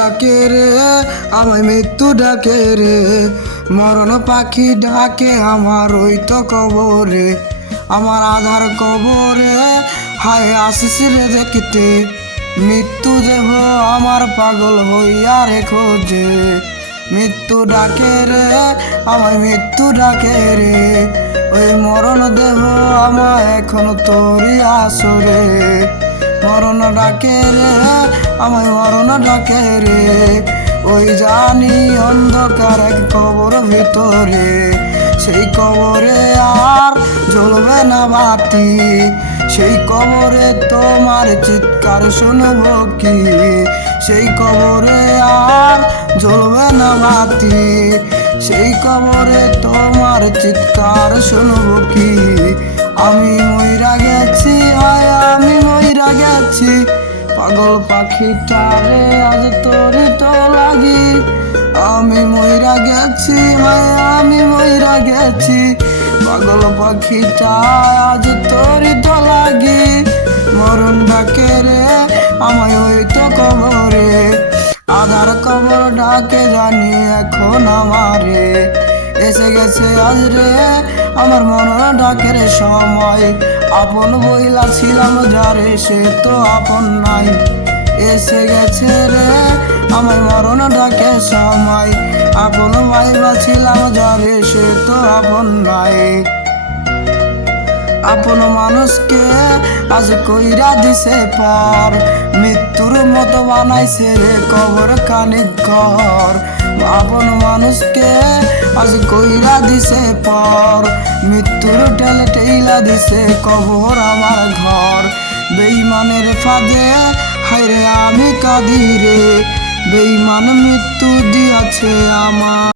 ডাকে রে আমায় মৃত্যু ডাকে রে, মরণ পাখি ডাকে আমার ওই তো কবরে, আমার আধার কবরে হায় আসিস রে দেখতে, মৃত্যু দেহ আমার পাগল হইয়া রে খোঁজে। মৃত্যু ডাকে রে আমায় মৃত্যু ডাকে রে, ওই মরণ দেহ আমায় এখন তোরই আসরে। মরণ ডাকে রে আমায় মরণ ডাকে রে, ওই জানি অন্ধকার এক কবর ভিতরে, সেই কবরে আর জ্বলবে না বাতি, সেই কবরে তোমার চিৎকার শুনব কি, সেই কবরে আর জ্বলবে না বাতি, সেই কবরে তোমার চিৎকার শুনব কি। আমি মইরা গেছি হায় আমি মইরা গেছি, পাগল পাখিটারে আজ তোরই তো লাগি। আমি মইরা গেছি হায় আমি মইরা গেছি, পাগল পাখিটা আজ তোরই তো লাগি। মরণ ডাকে রে আমায় ওই তো কবরে, আধার কবর ডাকে জানি এখন আমারে, এসে গেছে আজ রে আমার মরণ ডাকের সময়। আপন বইলা ছিলাম যারে সে তো আপন নাই, এসে গেছে রে আমায় মরণ ডাকে সময়। আপন ভাইবা ছিলাম যারে সে তো আপন নাই, আপন মানুষকে আজ কইরা দিছে পর, মৃত্যুর মতো বানাইছে রে কবর খানিক ঘর। আপন মানুষকে আজ কইরা দিছে পর, মৃত্যুর ঠেলে ঠেইলা দিছে কবর আমার ঘর। বেঈমানের ফাঁদে হায়রে আমি কাঁদি রে, বেঈমান মৃত্যু দিয়াছে আমার।